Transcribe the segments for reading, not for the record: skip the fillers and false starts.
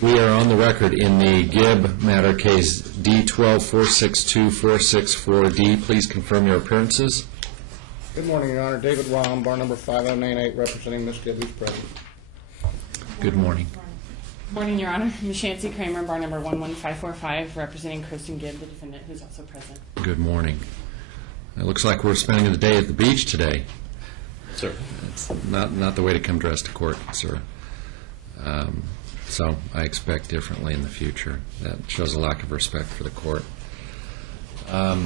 We are on the record in the Gibb matter case D12-462-464D. Please confirm your appearances. Good morning, Your Honor. David Rahm, bar number 5098, representing Ms. Gibb, who's present. Good morning. Good morning, Your Honor. Ms. Shancy Kramer, bar number 11545, representing Kristen Gibb, the defendant, who's also present. Good morning. It looks like we're spending the day at the beach today. Sir. It's not the way to come dressed to court, sir. So I expect differently in the future. That shows a lack of respect for the court. All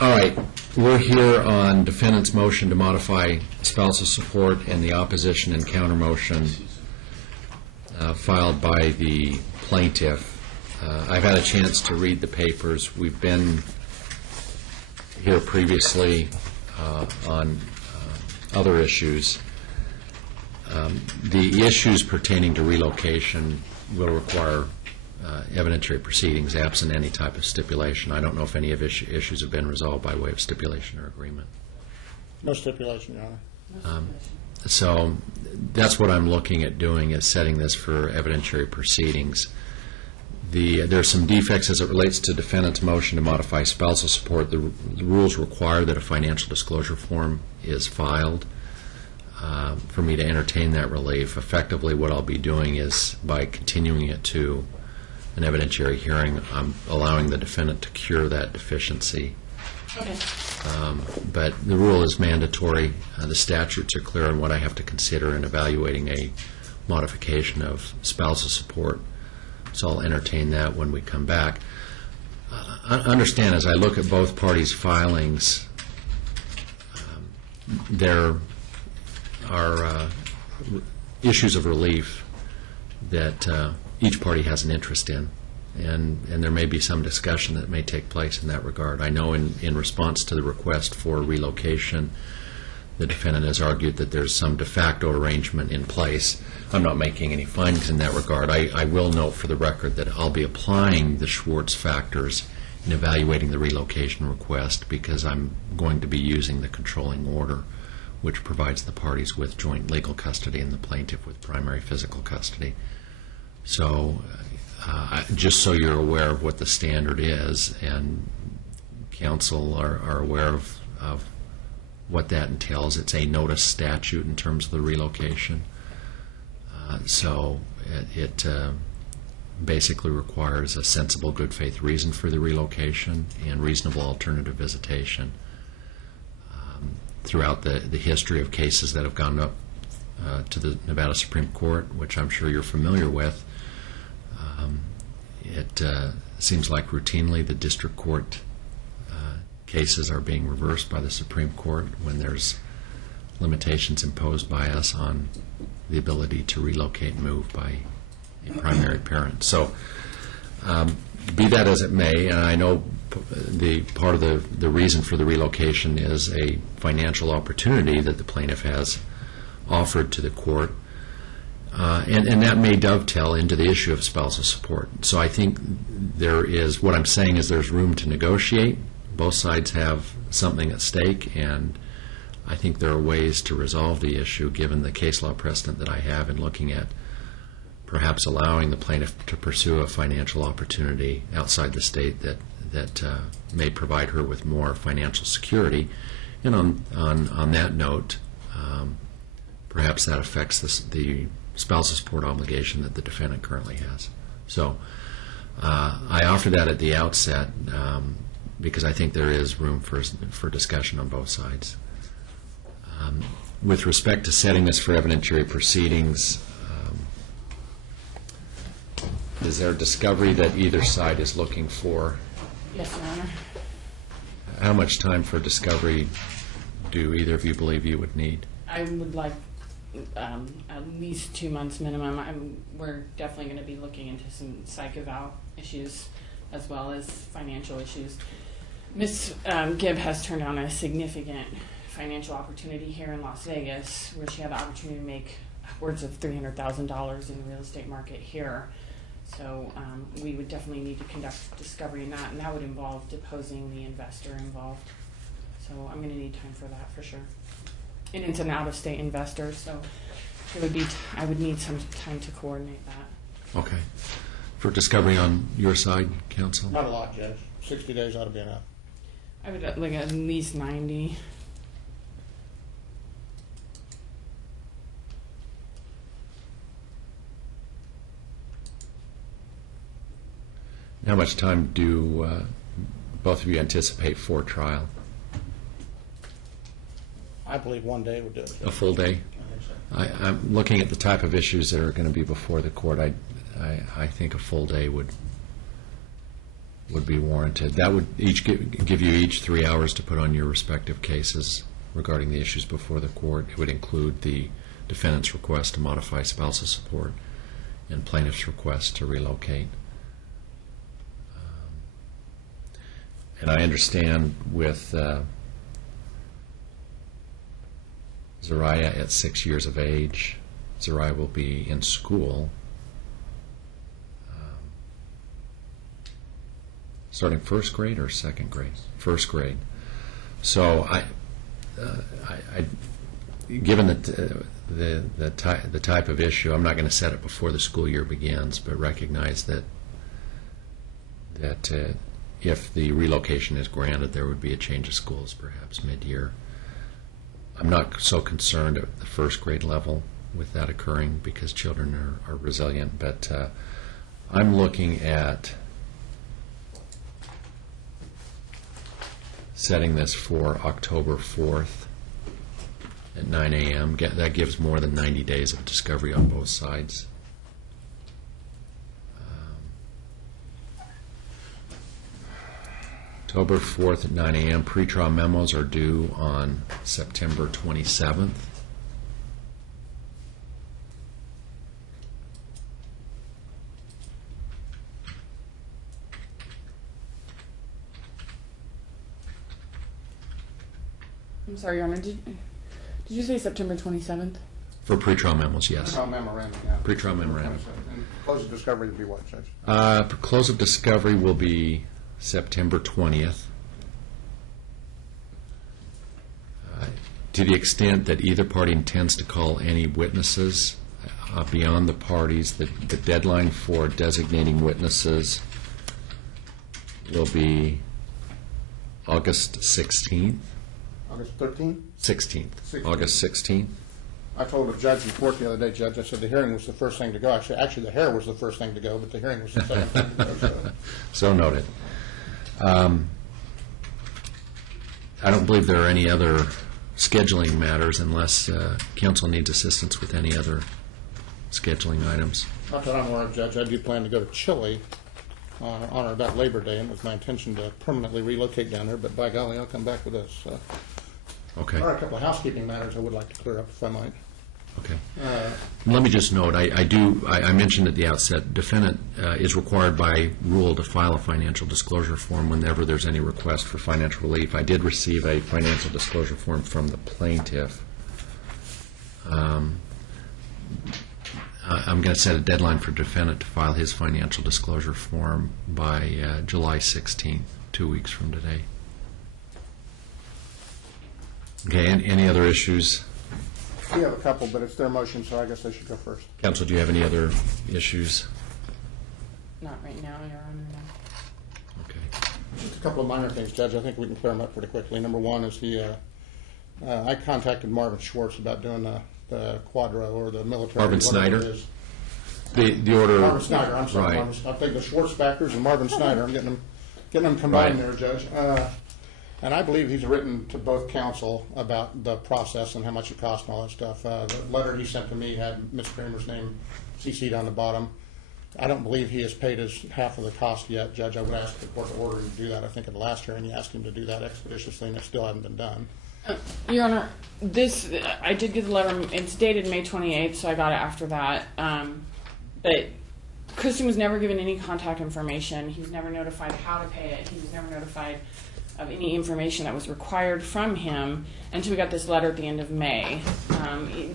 right. We're here on defendant's motion to modify spousal support and the opposition and counter motion filed by the plaintiff. I've had a chance to read the papers. We've been here previously on other issues. The issues pertaining to relocation will require evidentiary proceedings absent any type of stipulation. I don't know if any of issues have been resolved by way of stipulation or agreement. No stipulation, Your Honor. So that's what I'm looking at doing, is setting this for evidentiary proceedings. There are some defects as it relates to defendant's motion to modify spousal support. The rules require that a financial disclosure form is filed for me to entertain that relief. Effectively, what I'll be doing is, by continuing it to an evidentiary hearing, I'm allowing the defendant to cure that deficiency. Okay. But the rule is mandatory. The statutes are clear on what I have to consider in evaluating a modification of spousal support. So I'll entertain that when we come back. Understand, as I look at both parties' filings, there are issues of relief that each party has an interest in, and there may be some discussion that may take place in that regard. I know in response to the request for relocation, the defendant has argued that there's some de facto arrangement in place. I'm not making any findings in that regard. I will note for the record that I'll be applying the Schwartz factors in evaluating the relocation request, because I'm going to be using the controlling order, which provides the parties with joint legal custody and the plaintiff with primary physical custody. So just so you're aware of what the standard is, and counsel are aware of what that entails. It's a notice statute in terms of the relocation. So it basically requires a sensible good faith reason for the relocation and reasonable alternative visitation. Throughout the history of cases that have gone up to the Nevada Supreme Court, which I'm sure you're familiar with, it seems like routinely the district court cases are being reversed by the Supreme Court when there's limitations imposed by us on the ability to relocate and move by a primary parent. So be that as it may, and I know the part of the reason for the relocation is a financial opportunity that the plaintiff has offered to the court, and that may dovetail into the issue of spousal support. So I think what I'm saying is there's room to negotiate. Both sides have something at stake, and I think there are ways to resolve the issue given the case law precedent that I have in looking at perhaps allowing the plaintiff to pursue a financial opportunity outside the state that may provide her with more financial security. And on that note, perhaps that affects the spousal support obligation that the defendant currently has. So I offer that at the outset because I think there is room for discussion on both sides. With respect to setting this for evidentiary proceedings, is there discovery that either side is looking for? Yes, Your Honor. How much time for discovery do either of you believe you would need? I would like at least 2 months minimum. We're definitely going to be looking into some psych eval issues as well as financial issues. Ms. Gibb has turned down a significant financial opportunity here in Las Vegas, where she had the opportunity to make upwards of $300,000 in the real estate market here. So we would definitely need to conduct discovery in that, and that would involve deposing the investor involved. So I'm going to need time for that for sure. And it's an out-of-state investor, so it would be I would need some time to coordinate that. Okay. For discovery on your side, counsel? Not a lot, Judge. 60 days ought to be enough. I would like at least 90. How much time do both of you anticipate for trial? I believe 1 day would do it. A full day? I think so. I'm looking at the type of issues that are going to be before the court. I think a full day would be warranted. That would each give you each 3 hours to put on your respective cases regarding the issues before the court. It would include the defendant's request to modify spousal support and plaintiff's request to relocate. And I understand with Zariah at 6 years of age, Zariah will be in school starting first grade or second grade? First grade. So given that the type of issue, I'm not going to set it before the school year begins, but recognize that if the relocation is granted, there would be a change of schools perhaps mid-year. I'm not so concerned at the first grade level with that occurring because children are resilient, but I'm looking at setting this for October 4th at 9 a.m. That gives more than 90 days of discovery on both sides. October 4th at 9 a.m. Pretrial memos are due on September 27th. I'm sorry, Your Honor. Did you say September 27th? For pretrial memos, yes. Pretrial memorandum, yeah. Pretrial memorandum. And close of discovery would be what, Judge? Close of discovery will be September 20th. To the extent that either party intends to call any witnesses beyond the parties, the deadline for designating witnesses will be August 16th. August 13th? 16th. August 16th. I told a judge in court the other day, Judge, I said the hearing was the first thing to go. Actually, the hair was the first thing to go, but the hearing was the second thing to go. So noted. I don't believe there are any other scheduling matters unless counsel needs assistance with any other scheduling items. Not that I'm aware of, Judge. I do plan to go to Chile on or about Labor Day, and it was my intention to permanently relocate down there, but by golly, I'll come back with this. Okay. There are a couple of housekeeping matters I would like to clear up, if I might. Okay. Let me just note, I mentioned at the outset, defendant is required by rule to file a financial disclosure form whenever there's any request for financial relief. I did receive a financial disclosure form from the plaintiff. I'm going to set a deadline for defendant to file his financial disclosure form by July 16th, 2 weeks from today. Okay, any other issues? We have a couple, but it's their motion, so I guess they should go first. Counsel, do you have any other issues? Not right now, Your Honor. No. Okay. Just a couple of minor things, Judge. I think we can clear them up pretty quickly. Number one is I contacted Marvin Schwartz about doing the quadro or the military. Marvin Snyder? It is. The order. Marvin Snyder, I'm sorry. Right. I'll take the Schwartz backers and Marvin Snyder. I'm getting them combined Right. there, Judge. And I believe he's written to both counsel about the process and how much it costs and all that stuff. The letter he sent to me had Ms. Kramer's name CC'd on the bottom. I don't believe he has paid his half of the cost yet, Judge. I would ask the court to order him to do that. I think at the last hearing you asked him to do that expeditiously, and it still hasn't been done. Your Honor, I did get the letter. It's dated May 28th, so I got it after that. But Christian was never given any contact information. He was never notified how to pay it. He was never notified of any information that was required from him until we got this letter at the end of May.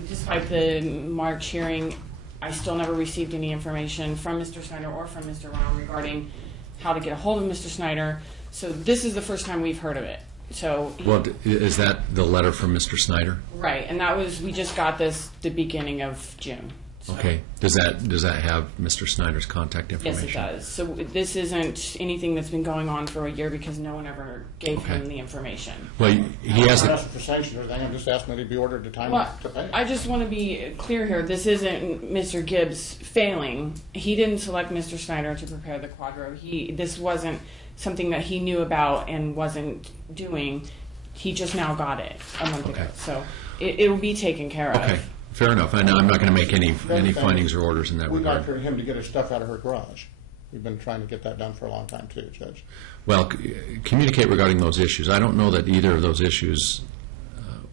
Despite the March hearing, I still never received any information from Mr. Snyder or from Mr. Raum regarding how to get a hold of Mr. Snyder. So this is the first time we've heard of it. So Well, is that the letter from Mr. Snyder? right, and that was, we just got this the beginning of June. So. Okay. Does that have Mr. Snyder's contact information? Yes, it does. So this isn't anything that's been going on for a year because no one ever gave him the information. Well, he has I'm the... not asking for sanctions or anything. I'm just asking that he be ordered to time Well, to pay. I just want to be clear here. This isn't Mr. Gibbs failing. He didn't select Mr. Snyder to prepare the quadro. This wasn't something that he knew about and wasn't doing. He just now got it a month ago. So it will be taken care of. Okay. Fair enough. I'm not going to make any findings or orders in that We'd like regard. for him to get his stuff out of her garage. We've been trying to get that done for a long time too, Judge. Well, communicate regarding those issues. I don't know that either of those issues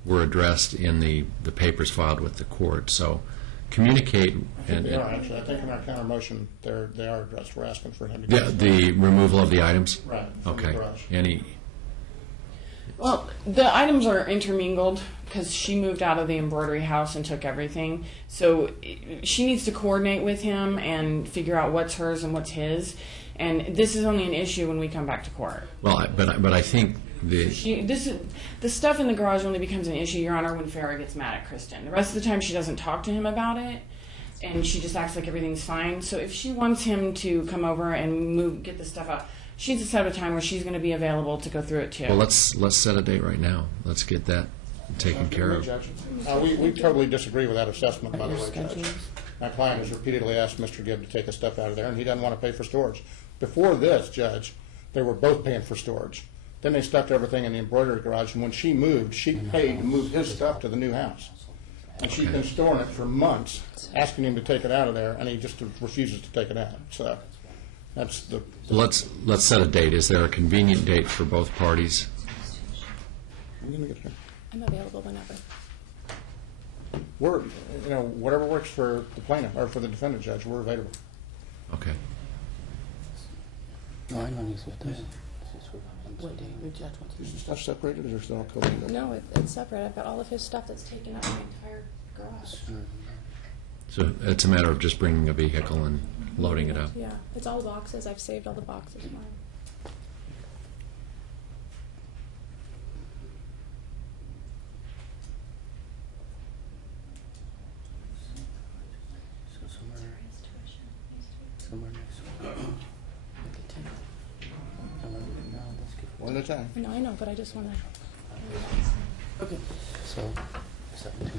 were addressed in the papers filed with the court. So communicate. They are, actually. I think in our counter motion, they are addressed. We're asking for him to Yeah, get the removal of the items? right from the Okay. garage. Well, the items are intermingled because she moved out of the embroidery house and took everything. So she needs to coordinate with him and figure out what's hers and what's his. And this is only an issue when we come back to court. Well, but I think the The stuff in the garage only becomes an issue, Your Honor, when Farrah gets mad at Kristen. The rest of the time, she doesn't talk to him about it, and she just acts like everything's fine. So if she wants him to come over and get the stuff out, she's a set of time where she's going to be available to go through it too. well, let's set a date right now. Let's get that taken care of. Judge. We totally disagree with that assessment, by the way, Judge. My client has repeatedly asked Mr. Gibb to take his stuff out of there, and he doesn't want to pay for storage. Before this, Judge, they were both paying for storage. Then they stuffed everything in the embroidery garage, and when she moved, she paid to move his stuff to the new house. And she's been storing it for months, asking him to take it out of there, and he just refuses to take it out. So that's the... Let's set a date. Is there a convenient date for both parties? I'm available whenever. We're, whatever works for the plaintiff, or for the defendant, Judge, we're available. Okay. No, I know he's with us. What day would Judge want to Is the stuff separated, or is there still a code? No, it's separate. I've got all of his stuff that's taken out of my entire garage. So it's a matter of just bringing a vehicle and loading it up. Yeah, it's all boxes. I've saved all the boxes. Somewhere next week. One at a time. No, I know, but I just want to. Okay. So, 17.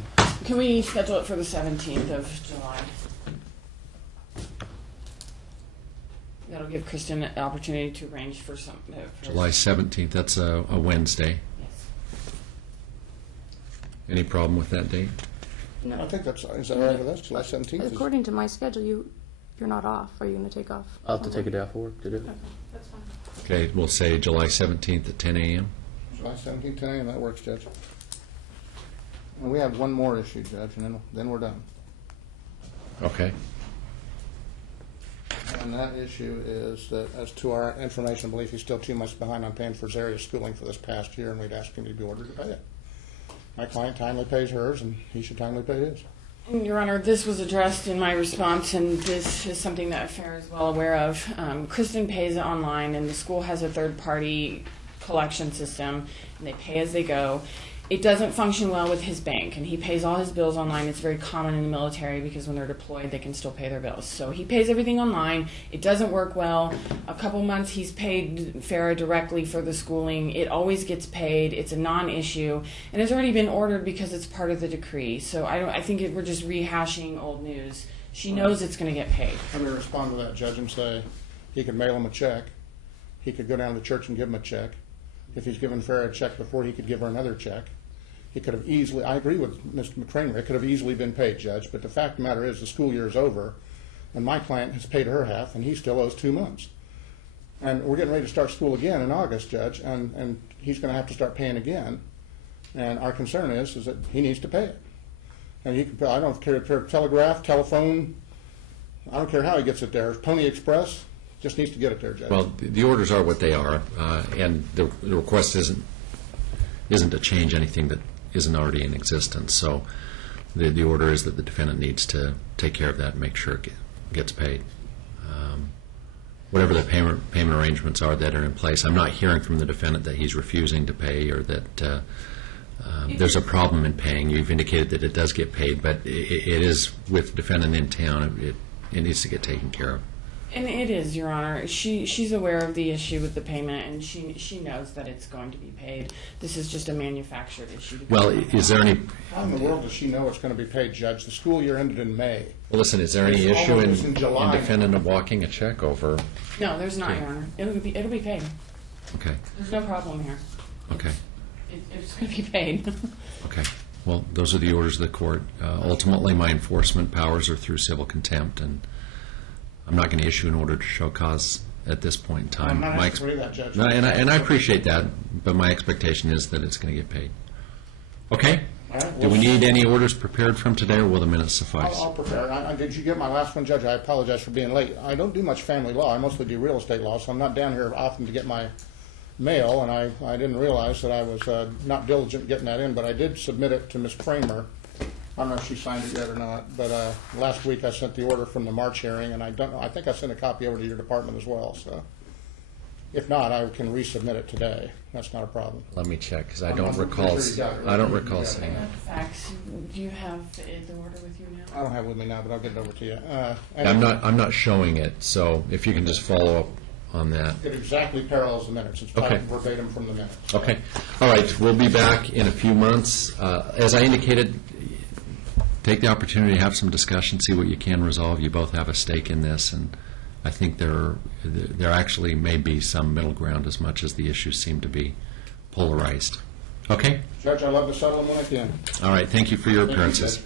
Can we schedule it for the 17th of July? That'll give Kristen an opportunity to arrange for some. July 17th, that's a Wednesday. Yes. Any problem with that date? No. I think is that all right with us? July 17th? According to my schedule, you're not off. Are you going to take off? I'll have to take a day off work to do it. Okay, that's fine. Okay, we'll say July 17th at 10 a.m. July 17th, 10 a.m., that works, Judge. And we have one more issue, Judge, and then we're done. Okay. And that issue is that, as to our information, I believe he's still 2 months behind on paying for Zaria's schooling for this past year, and we'd ask him to be ordered to pay it. My client timely pays hers, and he should timely pay his. Your Honor, this was addressed in my response, and this is something that FAIR is well aware of. Kristen pays it online, and the school has a third-party collection system, and they pay as they go. It doesn't function well with his bank, and he pays all his bills online. It's very common in the military because when they're deployed, they can still pay their bills. So he pays everything online. It doesn't work well. A couple months he's paid Farrah directly for the schooling. It always gets paid. It's a non-issue, and it's already been ordered because it's part of the decree. So I think we're just rehashing old news. She knows it's going to get paid. Let me respond to that, Judge, and say he could mail him a check. He could go down to the church and give him a check. If he's given Farrah a check before, he could give her another check. It could have easily, I agree with Mr. McCramer, it could have easily been paid, Judge, but the fact of the matter is the school year is over, and my client has paid her half, and he still owes 2 months. And we're getting ready to start school again in August, Judge, and he's going to have to start paying again. And our concern is that he needs to pay it. And he can, I don't care if telegraph, telephone, I don't care how he gets it there. Pony Express, just needs to get it there, Judge. Well, the orders are what they are, and the request isn't to change anything that isn't already in existence. So the order is that the defendant needs to take care of that and make sure it gets paid. Whatever the payment arrangements are that are in place, I'm not hearing from the defendant that he's refusing to pay or that there's a problem in paying. You've indicated that it does get paid, but it is with defendant in town. It needs to get taken care of. And it is, Your Honor. She's aware of the issue with the payment, and she knows that it's going to be paid. This is just a manufactured issue. Well, is there any... How in the world does she know it's going to be paid, Judge? The school year ended in May. Well, listen, is there any It's issue almost in in July. defendant walking a check over? No, there's not, Your Honor. It'll be paid. Okay, There's no problem here. okay, It's going to be paid. okay. Well, those are the orders of the court. Ultimately, my enforcement powers are through civil contempt, and I'm not going to issue an order to show cause at this point in time. I'm not My asking for that, Judge. No, and I appreciate that, but my expectation is that it's going to get paid. Okay? All right, Do well, we need any orders prepared from today, or will the minutes suffice? I'll prepare. Did you get my last one, Judge? I apologize for being late. I don't do much family law. I mostly do real estate law, so I'm not down here often to get my mail, and I didn't realize that I was not diligent getting that in, but I did submit it to Ms. Kramer. I don't know if she signed it yet or not, but last week I sent the order from the March hearing, and I don't know, I think I sent a copy over to your department as well, so if not, I can resubmit it today. That's not a problem. Let me check, because I I'm don't pretty recall, sure you got it. I don't recall seeing it. Fax. Do you have the order with you now? I don't have it with me now, but I'll get it over to you. I'm not showing it, so if you can just follow up on that. It exactly parallels the minutes. It's Okay. typed verbatim from the minutes. Okay. All right, we'll be back in a few months. As I indicated, take the opportunity to have some discussion, see what you can resolve. You both have a stake in this, and I think there actually may be some middle ground as much as the issues seem to be polarized. Okay? Judge, I love to settle them when I can. All right, thank you for your Thank you, appearances. Judge.